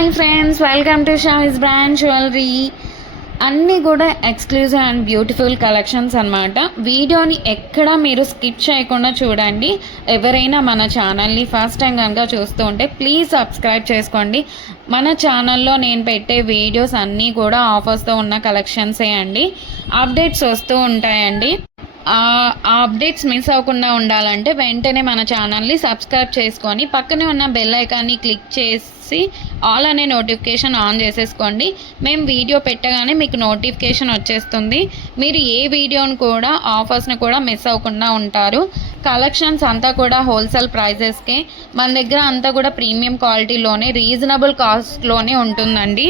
Hi friends, welcome to షావిస్ brand jewellery. అన్నీ కూడా ఎక్స్క్లూజివ్ అండ్ బ్యూటిఫుల్ కలెక్షన్స్ అనమాట. వీడియోని ఎక్కడ మీరు స్కిప్ చేయకుండా చూడండి. ఎవరైనా మన ఛానల్ని ఫస్ట్ టైం కనుక చూస్తూ ఉంటే ప్లీజ్ సబ్స్క్రైబ్ చేసుకోండి. మన ఛానల్లో నేను పెట్టే వీడియోస్ అన్నీ కూడా ఆఫర్స్తో ఉన్న కలెక్షన్సే అండి. అప్డేట్స్ వస్తూ ఉంటాయండి. ఆ అప్డేట్స్ మిస్ అవ్వకుండా ఉండాలంటే వెంటనే మన ఛానల్ని సబ్స్క్రైబ్ చేసుకొని పక్కనే ఉన్న బెల్ ఐకాన్ని క్లిక్ చేసి ఆల్ అనే నోటిఫికేషన్ ఆన్ చేసేసుకోండి. మేము వీడియో పెట్టగానే మీకు నోటిఫికేషన్ వచ్చేస్తుంది. మీరు ఏ వీడియోని కూడా ఆఫర్స్ని కూడా మిస్ అవ్వకుండా ఉంటారు. కలెక్షన్స్ అంతా కూడా హోల్సేల్ ప్రైజెస్కే, మన దగ్గర అంతా కూడా ప్రీమియం క్వాలిటీలోనే రీజనబుల్ కాస్ట్లోనే ఉంటుందండి.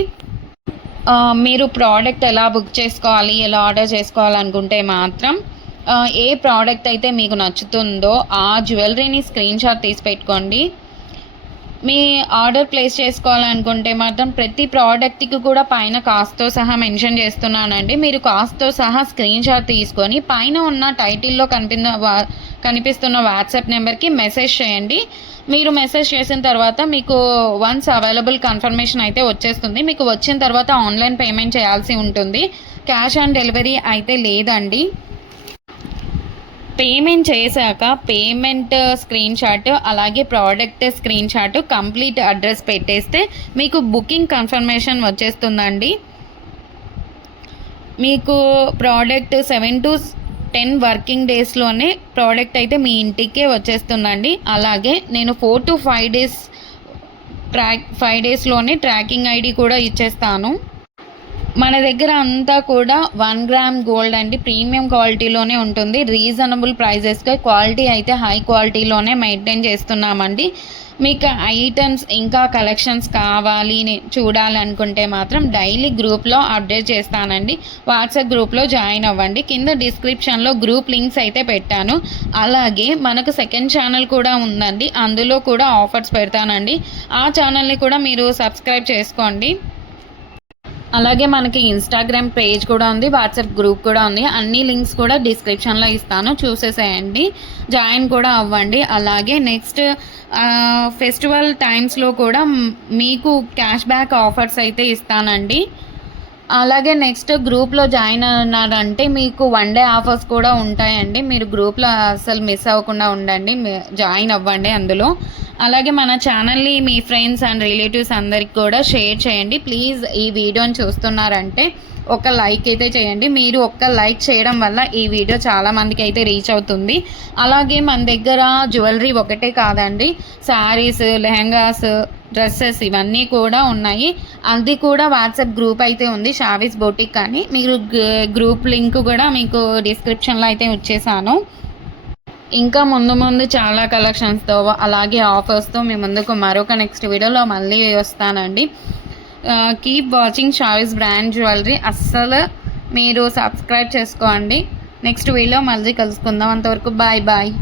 మీరు ప్రోడక్ట్ ఎలా బుక్ చేసుకోవాలి, ఎలా ఆర్డర్ చేసుకోవాలనుకుంటే మాత్రం ఏ ప్రోడక్ట్ అయితే మీకు నచ్చుతుందో ఆ జ్యువెలరీని స్క్రీన్ షాట్ తీసి పెట్టుకోండి. మీ ఆర్డర్ ప్లేస్ చేసుకోవాలనుకుంటే మాత్రం ప్రతి ప్రోడక్ట్కి కూడా పైన కాస్ట్తో సహా మెన్షన్ చేస్తున్నానండి. మీరు కాస్ట్తో సహా స్క్రీన్ షాట్ తీసుకొని పైన ఉన్న టైటిల్లో కనిపిస్తున్న వాట్సాప్ నెంబర్కి మెసేజ్ చేయండి. మీరు మెసేజ్ చేసిన తర్వాత మీకు వన్స్ అవైలబుల్ కన్ఫర్మేషన్ అయితే వచ్చేస్తుంది. మీకు వచ్చిన తర్వాత ఆన్లైన్ పేమెంట్ చేయాల్సి ఉంటుంది. క్యాష్ ఆన్ డెలివరీ అయితే లేదండి. పేమెంట్ చేశాక పేమెంట్ స్క్రీన్ షాట్ అలాగే product screen shot complete address పెట్టేస్తే మీకు బుకింగ్ కన్ఫర్మేషన్ వచ్చేస్తుందండి. మీకు ప్రోడక్ట్ 7 to 10 వర్కింగ్ డేస్లోనే ప్రోడక్ట్ అయితే మీ ఇంటికే వచ్చేస్తుందండి. అలాగే నేను 4 to 5 డేస్లోనే ట్రాకింగ్ ఐడి కూడా ఇచ్చేస్తాను. మన దగ్గర అంతా కూడా 1 గ్రామ్ గోల్డ్ అండి, ప్రీమియం క్వాలిటీలోనే ఉంటుంది. రీజనబుల్ ప్రైజెస్గా క్వాలిటీ అయితే హై క్వాలిటీలోనే మెయింటైన్ చేస్తున్నామండి. మీకు ఐటమ్స్ ఇంకా కలెక్షన్స్ కావాలి చూడాలనుకుంటే మాత్రం డైలీ గ్రూప్లో అప్డేట్ చేస్తానండి. వాట్సాప్ గ్రూప్లో జాయిన్ అవ్వండి. కింద డిస్క్రిప్షన్లో గ్రూప్ లింక్స్ అయితే పెట్టాను. అలాగే మనకు సెకండ్ ఛానల్ కూడా ఉందండి, అందులో కూడా ఆఫర్స్ పెడతానండి. ఆ ఛానల్ని కూడా మీరు సబ్స్క్రైబ్ చేసుకోండి. అలాగే మనకి ఇన్స్టాగ్రామ్ పేజ్ కూడా ఉంది, వాట్సాప్ గ్రూప్ కూడా ఉంది. అన్ని లింక్స్ కూడా డిస్క్రిప్షన్లో ఇస్తాను, చూసేసేయండి, జాయిన్ కూడా అవ్వండి. అలాగే నెక్స్ట్ ఫెస్టివల్ టైమ్స్లో కూడా మీకు క్యాష్ బ్యాక్ ఆఫర్స్ అయితే ఇస్తానండి. అలాగే నెక్స్ట్ గ్రూప్లో జాయిన్ అన్నారంటే మీకు 1 day ఆఫర్స్ కూడా ఉంటాయండి. మీరు గ్రూప్లో అసలు మిస్ అవ్వకుండా ఉండండి, జాయిన్ అవ్వండి అందులో. అలాగే మన ఛానల్ని మీ ఫ్రెండ్స్ అండ్ రిలేటివ్స్ అందరికి కూడా షేర్ చేయండి. ప్లీజ్ ఈ వీడియోని చూస్తున్నారంటే ఒక లైక్ అయితే చేయండి. మీరు ఒక్క లైక్ చేయడం వల్ల ఈ వీడియో చాలామందికి అయితే రీచ్ అవుతుంది. అలాగే మన దగ్గర జ్యువెలరీ ఒకటే కాదండి, శారీస్, లెహంగాస్, డ్రెస్సెస్ ఇవన్నీ కూడా ఉన్నాయి. అది కూడా వాట్సాప్ గ్రూప్ అయితే ఉంది, షావిస్ బొటిక్ అని. మీరు గ్రూప్ లింక్ కూడా మీకు డిస్క్రిప్షన్లో అయితే ఇచ్చేసాను. ఇంకా ముందు చాలా కలెక్షన్స్తో అలాగే ఆఫర్స్తో మీ ముందుకు మరొక నెక్స్ట్ వీడియోలో మళ్ళీ వస్తానండి. కీప్ వాచింగ్ షావిస్ బ్రాండ్ జ్యువెలరీ. అస్సలు మీరు సబ్స్క్రైబ్ చేసుకోండి. నెక్స్ట్ వీడియో మళ్ళీ కలుసుకుందాం. అంతవరకు బాయ్ బాయ్.